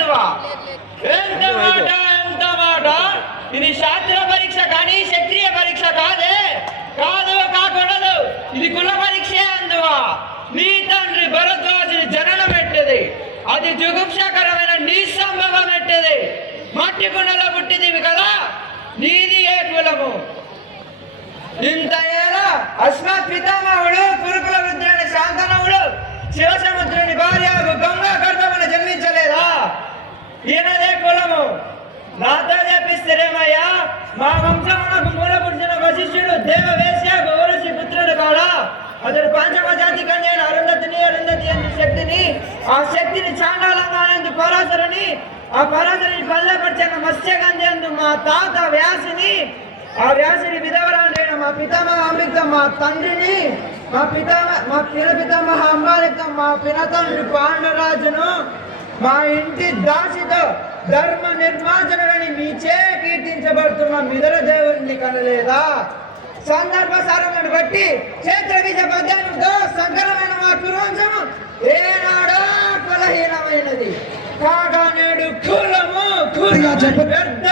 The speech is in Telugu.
అందువా ఎంత మాట ఇది శాస్త్ర పరీక్ష కానీ క్షత్రియ పరీక్ష కాదే కాదు కాకూడదు ఇది కుల పరీక్ష అందువా నీ తండ్రి భరద్వాజుని జననం పెట్టేది అది జుగుప్సకరమైన నీ సంభవం పెట్టేది మట్టి కుండలో పుట్టిదివి కదా నీది ఏ కులము ఇంత ఏలా అస్మత్ పితామహుడు కురుకుల రుద్రుని శాంతనవుడు శివసముద్రుని భార్య గంగా గర్భమున జన్మించలేదా ఈయనదే కులము నాతో చెప్పిస్తేరేమయ్యా మా వంశమునకు మూల పురుషుడు వశిష్ఠుడు దేవవేశ్య గౌరసి పుత్రుడు కాడా అతడు పంచమజాతి కన్యను అరుంధతి అనే శక్తిని ఆ శక్తిని చాండాలంగా పరాశరుని ఆ పరాశరుని పల్లెపరిచిన మత్స్యగంధి అందు మా తాత వ్యాసిని ఆ వ్యాసుని విధవరాలైన మా పితామహ అమృత మా తండ్రిని మా పితామహ అంబాలికం మా పినతండ్రి పాండరాజును మా ఇంటి దాసితో ధర్మ నిర్మాజనని మీచే కీర్తించబడుతున్న మిదర దేవుని కనలేదా సందర్భ సారమును బట్టి క్షేత్ర బీజ పద్యంతో సంకరమైన మా కురువంశము ఏనాడో కులహీనమైనది కాగా నేడు కులము వ్యర్థ